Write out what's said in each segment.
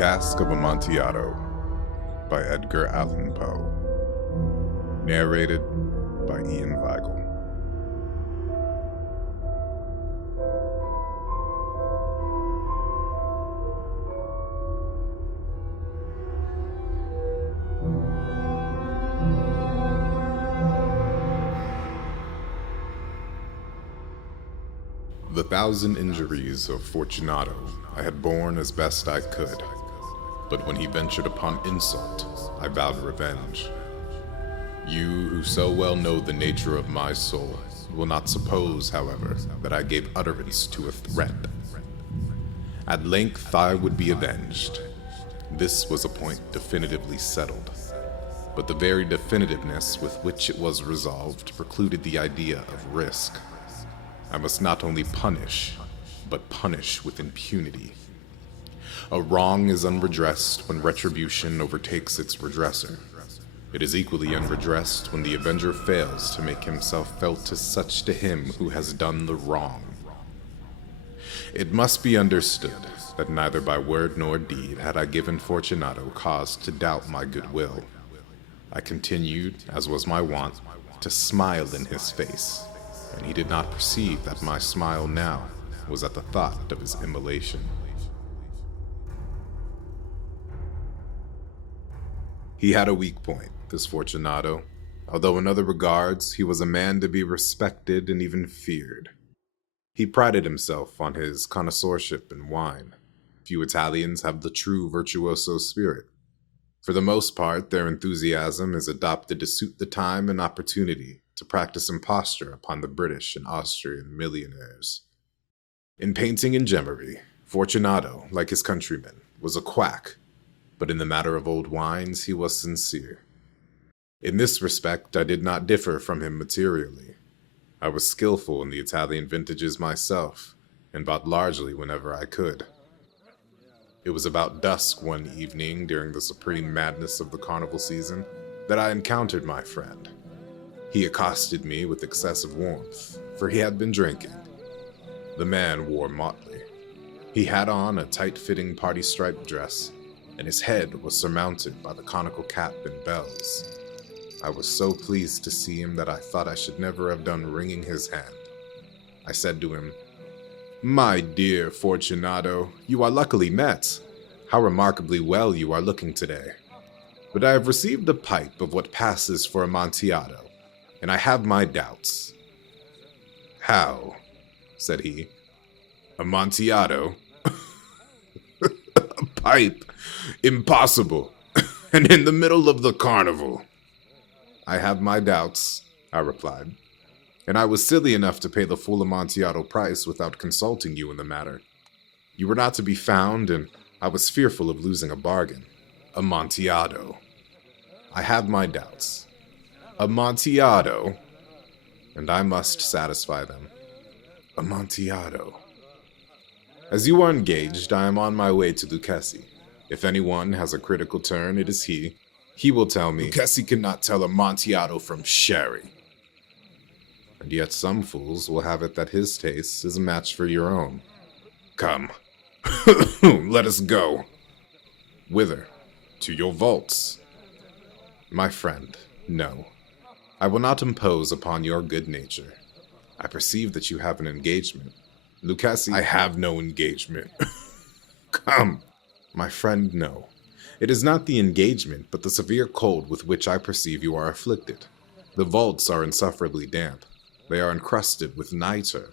Cask of Amontillado by Edgar Allan Poe. Narrated by Veigel. The 1,000 injuries of Fortunato I had borne as best I could, but when he ventured upon insult, I vowed revenge. You, who so well know the nature of my soul, will not suppose, however, that I gave utterance to a threat. At length I would be avenged. This was a point definitively settled, but the very definitiveness with which it was resolved precluded the idea of risk. I must not only punish, but punish with impunity. A wrong is unredressed when retribution overtakes its redresser. It is equally unredressed when the avenger fails to make himself felt as such to him who has done the wrong. It must be understood that neither by word nor deed had I given Fortunato cause to doubt my goodwill. I continued, as was my wont, to smile in his face, and he did not perceive that my smile now was at the thought of his immolation. He had a weak point, this Fortunato, although in other regards he was a man to be respected and even feared. He prided himself on his connoisseurship in wine. Few Italians have the true virtuoso spirit. For the most part, their enthusiasm is adopted to suit the time and opportunity to practice imposture upon the British and Austrian millionaires. In painting and gemmery, Fortunato, like his countrymen, was a quack, but in the matter of old wines he was sincere. In this respect I did not differ from him materially. I was skillful in the Italian vintages myself, and bought largely whenever I could. It was about dusk one evening during the supreme madness of the carnival season that I encountered my friend. He accosted me with excessive warmth, for he had been drinking. The man wore motley. He had on a tight-fitting party-striped dress, and his head was surmounted by the conical cap and bells. I was so pleased to see him that I thought I should never have done wringing his hand. I said to him, "My dear Fortunato, you are luckily met. How remarkably well you are looking today. But I have received a pipe of what passes for Amontillado, and I have my doubts." "How?" said he. "Amontillado? A pipe? Impossible! And in the middle of the carnival!" "I have my doubts," I replied, "and I was silly enough to pay the full Amontillado price without consulting you in the matter. You were not to be found, and I was fearful of losing a bargain. Amontillado. I have my doubts. Amontillado, and I must satisfy them. Amontillado. As you are engaged, I am on my way to Lucchesi. If anyone has a critical turn, it is he. He will tell me, Lucchesi cannot tell Amontillado from sherry. And yet some fools will have it that his taste is a match for your own. Come, let us go." "Whither? To your vaults." "My friend, no. I will not impose upon your good nature. I perceive that you have an engagement. Lucchesi—" "I have no engagement." "Come." "My friend, no. It is not the engagement, but the severe cold with which I perceive you are afflicted. The vaults are insufferably damp. They are encrusted with nitre."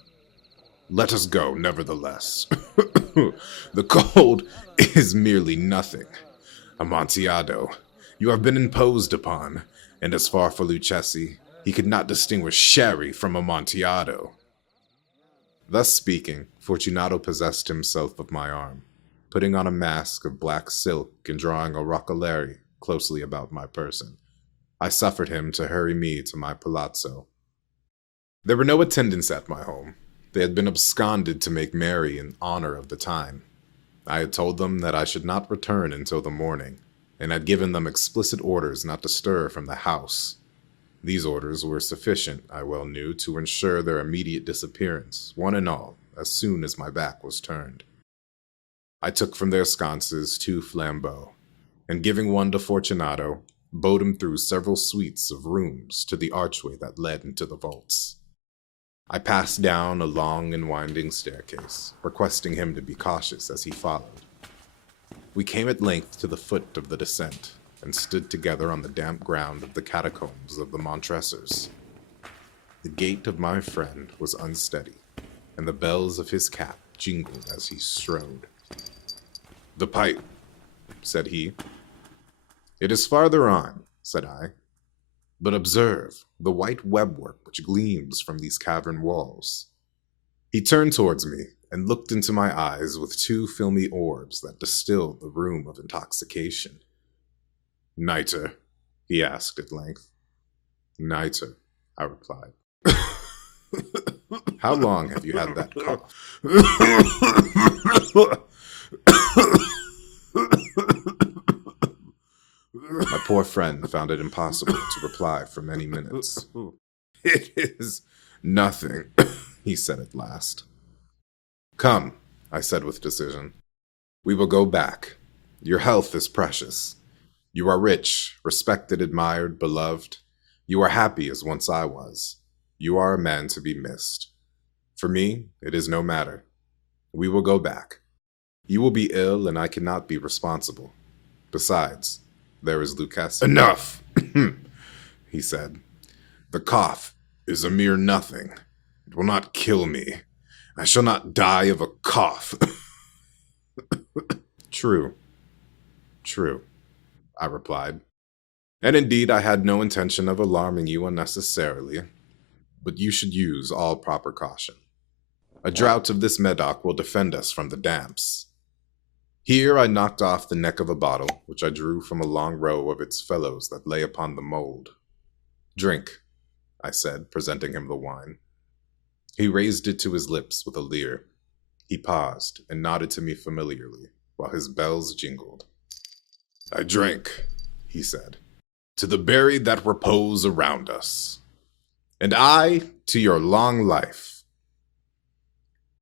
"Let us go, nevertheless." "The cold is merely nothing. Amontillado, you have been imposed upon, and as far for Lucchesi, he could not distinguish sherry from Amontillado." Thus speaking, Fortunato possessed himself of my arm, putting on a mask of black silk and drawing a roquelaire closely about my person. I suffered him to hurry me to my palazzo. There were no attendants at my home. They had been absconded to make merry in honor of the time. I had told them that I should not return until the morning, and had given them explicit orders not to stir from the house. These orders were sufficient, I well knew, to ensure their immediate disappearance, one and all, as soon as my back was turned. I took from their sconces 2 flambeaux, and giving one to Fortunato, bowed him through several suites of rooms to the archway that led into the vaults. I passed down a long and winding staircase, requesting him to be cautious as he followed. We came at length to the foot of the descent, and stood together on the damp ground of the catacombs of the Montressors. The gait of my friend was unsteady, and the bells of his cap jingled as he strode. "The pipe," said he. "It is farther on," said I. "But observe the white webwork which gleams from these cavern walls." He turned towards me and looked into my eyes with 2 filmy orbs that distilled the rheum of intoxication. "Niter?" he asked at length. "Niter," I replied. "How long have you had that cough?" My poor friend found it impossible to reply for many minutes. "It is nothing," he said at last. "Come," I said with decision. "We will go back. Your health is precious. You are rich, respected, admired, beloved. You are happy as once I was. You are a man to be missed. For me, it is no matter. We will go back. You will be ill, and I cannot be responsible. Besides, there is Lucas." "Enough," he said. "The cough is a mere nothing. It will not kill me. I shall not die of a cough." True, I replied. "And indeed I had no intention of alarming you unnecessarily, but you should use all proper caution. A draught of this Medoc will defend us from the damps." Here I knocked off the neck of a bottle, which I drew from a long row of its fellows that lay upon the mold. "Drink," I said, presenting him the wine. He raised it to his lips with a leer. He paused and nodded to me familiarly, while his bells jingled. "I drink," he said, "to the buried that repose around us. And I to your long life."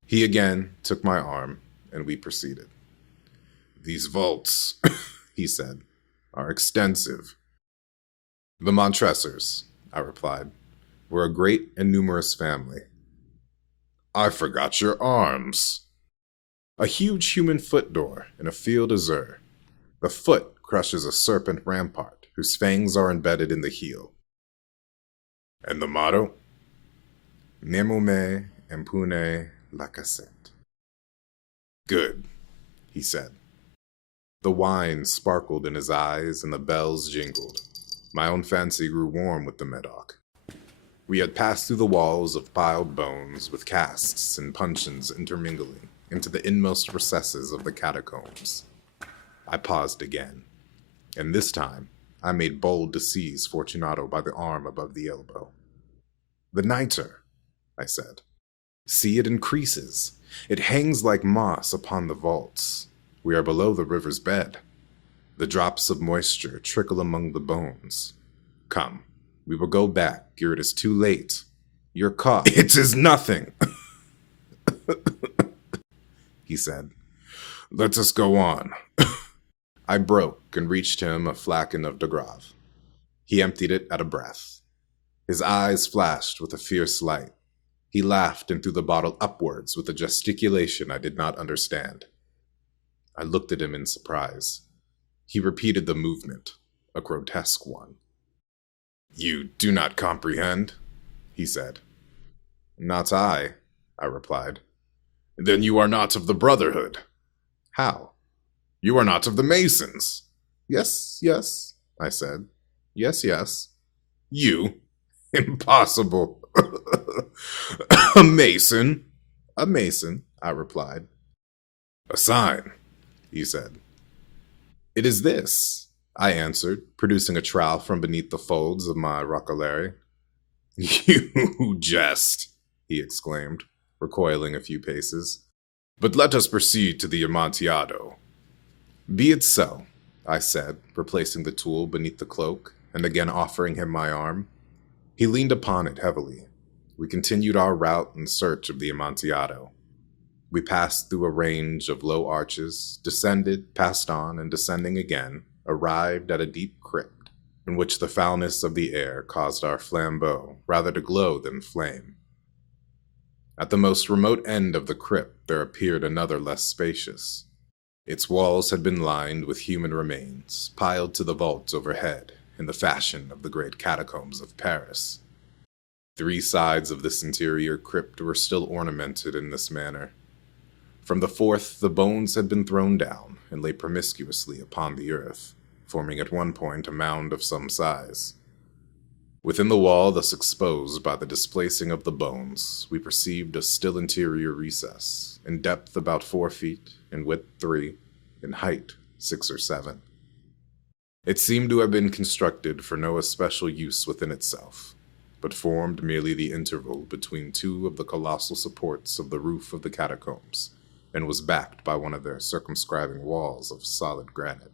He again took my arm, and we proceeded. "These vaults," he said, "are extensive." "The Montressors," I replied, "were a great and numerous family." "I forgot your arms." "A huge human foot door in a field azure. The foot crushes a serpent rampart whose fangs are embedded in the heel." "And the motto?" "Nemo me impune lacessit." "Good," he said. The wine sparkled in his eyes and the bells jingled. My own fancy grew warm with the Medoc. We had passed through the walls of piled bones with casks and puncheons intermingling into the inmost recesses of the catacombs. I paused again, and this time I made bold to seize Fortunato by the arm above the elbow. "The nitre," I said. "See, it increases. It hangs like moss upon the vaults. We are below the river's bed. The drops of moisture trickle among the bones. Come, we will go back ere it is too late. Your cough—" "It is nothing," he said. "Let us go on." I broke and reached him a flagon of de Grave. He emptied it at a breath. His eyes flashed with a fierce light. He laughed and threw the bottle upwards with a gesticulation I did not understand. I looked at him in surprise. He repeated the movement, a grotesque one. "You do not comprehend?" he said. "Not I," I replied. "Then you are not of the Brotherhood." "How?" "You are not of the Masons." Yes, I said. Yes. "You? Impossible." "A Mason?" "A Mason," I replied. "A sign," he said. "It is this," I answered, producing a trowel from beneath the folds of my roquelaire. "You jest," he exclaimed, recoiling a few paces. "But let us proceed to the Amontillado." "Be it so," I said, replacing the tool beneath the cloak and again offering him my arm. He leaned upon it heavily. We continued our route in search of the Amontillado. We passed through a range of low arches, descended, passed on, and descending again, arrived at a deep crypt, in which the foulness of the air caused our flambeau rather to glow than flame. At the most remote end of the crypt there appeared another less spacious. Its walls had been lined with human remains, piled to the vault overhead, in the fashion of the great catacombs of Paris. 3 sides of this interior crypt were still ornamented in this manner. From the 4th, the bones had been thrown down and lay promiscuously upon the earth, forming at one point a mound of some size. Within the wall thus exposed by the displacing of the bones, we perceived a still interior recess, in depth about 4 feet, in width 3, in height 6 or 7. It seemed to have been constructed for no especial use within itself, but formed merely the interval between 2 of the colossal supports of the roof of the catacombs, and was backed by one of their circumscribing walls of solid granite.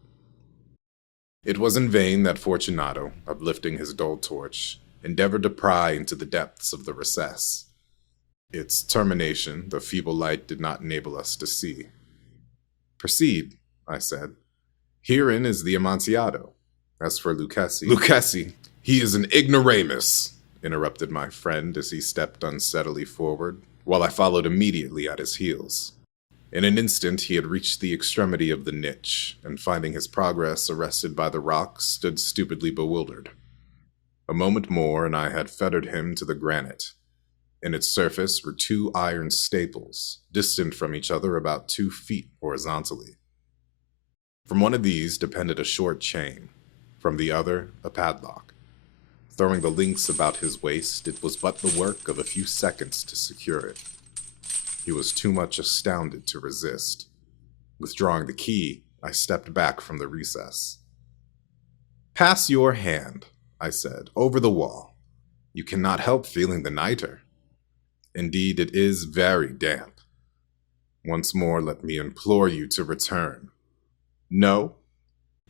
It was in vain that Fortunato, uplifting his dull torch, endeavored to pry into the depths of the recess. Its termination the feeble light did not enable us to see. "Proceed," I said. "Herein is the Amontillado. As for Lucchesi, he is an ignoramus," interrupted my friend as he stepped unsteadily forward, while I followed immediately at his heels. In an instant he had reached the extremity of the niche, and finding his progress arrested by the rocks, stood stupidly bewildered. A moment more, and I had fettered him to the granite. In its surface were 2 iron staples, distant from each other about 2 feet horizontally. From one of these depended a short chain, from the other a padlock. Throwing the links about his waist, it was but the work of a few seconds to secure it. He was too much astounded to resist. Withdrawing the key, I stepped back from the recess. "Pass your hand," I said, "over the wall. You cannot help feeling the nitre. Indeed, it is very damp. Once more, let me implore you to return. No?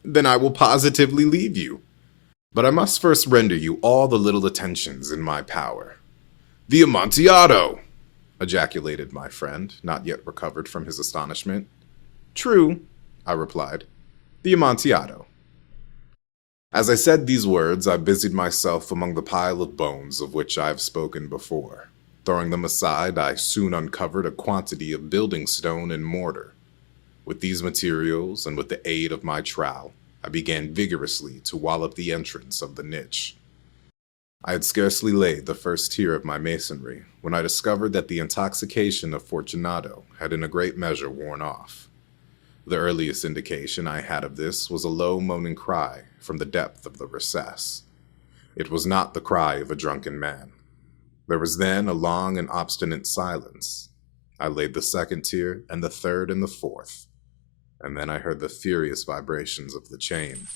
Then I will positively leave you. But I must first render you all the little attentions in my power." "The Amontillado!" ejaculated my friend, not yet recovered from his astonishment. "True," I replied. "The Amontillado." As I said these words, I busied myself among the pile of bones of which I have spoken before. Throwing them aside, I soon uncovered a quantity of building stone and mortar. With these materials, and with the aid of my trowel, I began vigorously to wall up the entrance of the niche. I had scarcely laid the first tier of my masonry when I discovered that the intoxication of Fortunato had in a great measure worn off. The earliest indication I had of this was a low moaning cry from the depth of the recess. It was not the cry of a drunken man. There was then a long and obstinate silence. I laid the 2nd tier, and the 3rd and the 4th, and then I heard the furious vibrations of the chain.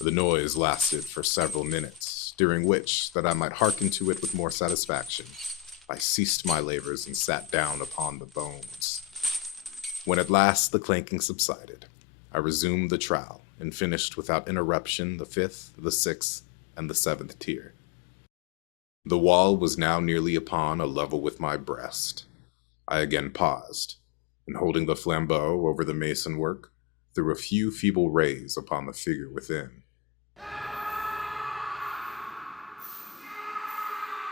The noise lasted for several minutes, during which, that I might hearken to it with more satisfaction, I ceased my labors and sat down upon the bones. When at last the clanking subsided, I resumed the trowel and finished without interruption the 5th, the 6th, and the 7th tier. The wall was now nearly upon a level with my breast. I again paused, and holding the flambeau over the mason work, threw a few feeble rays upon the figure within.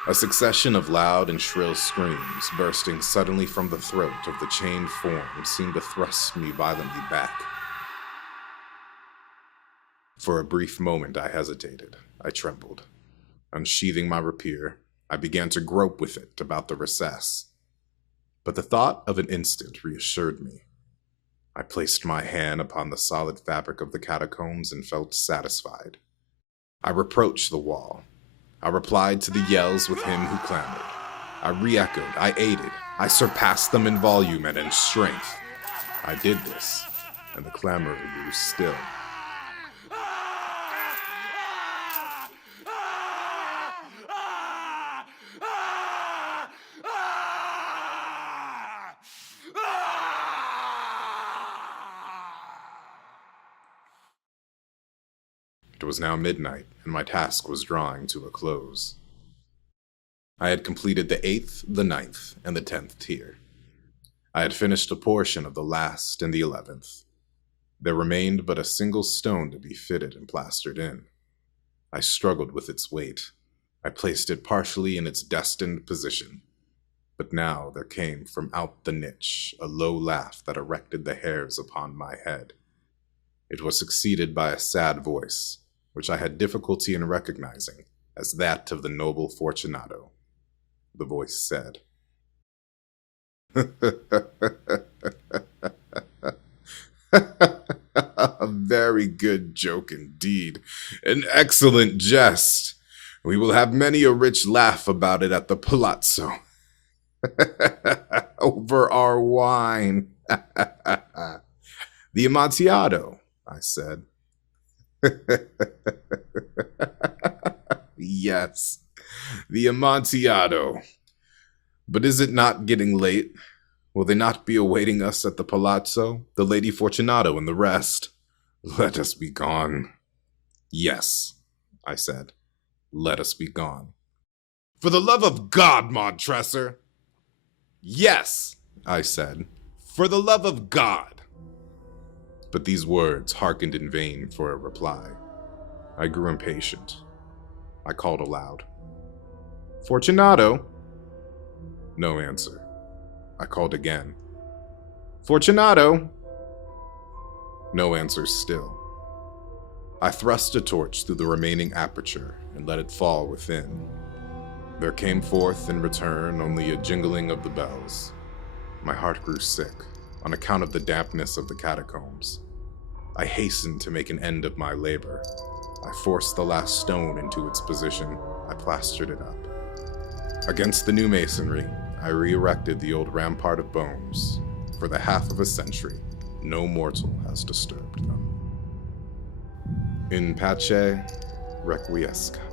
A succession of loud and shrill screams bursting suddenly from the throat of the chained form seemed to thrust me violently back. For a brief moment I hesitated. I trembled. Unsheathing my rapier, I began to grope with it about the recess. But the thought of an instant reassured me. I placed my hand upon the solid fabric of the catacombs and felt satisfied. I reproached the wall. I replied to the yells with him who clamored. I re-echoed, I aided, I surpassed them in volume and in strength. I did this, and the clamor grew still. It was now midnight, and my task was drawing to a close. I had completed the 8th, the 9th, and the 10th tier. I had finished a portion of the last and the 11th. There remained but a single stone to be fitted and plastered in. I struggled with its weight. I placed it partially in its destined position. But now there came from out the niche a low laugh that erected the hairs upon my head. It was succeeded by a sad voice, which I had difficulty in recognizing as that of the noble Fortunato. The voice said, "A very good joke indeed. An excellent jest. We will have many a rich laugh about it at the palazzo. Over our wine." "The Amontillado," I said. "Yes, the Amontillado. But is it not getting late? Will they not be awaiting us at the palazzo, the Lady Fortunato and the rest? Let us be gone." "Yes," I said. "Let us be gone." "For the love of God, Montresor!" "Yes," I said. "For the love of God!" But these words hearkened in vain for a reply. I grew impatient. I called aloud, "Fortunato?" No answer. I called again, "Fortunato?" No answer still. I thrust a torch through the remaining aperture and let it fall within. There came forth in return only a jingling of the bells. My heart grew sick on account of the dampness of the catacombs. I hastened to make an end of my labor. I forced the last stone into its position. I plastered it up. Against the new masonry, I re-erected the old rampart of bones. For the half of a century, no mortal has disturbed them. In pace requiescat.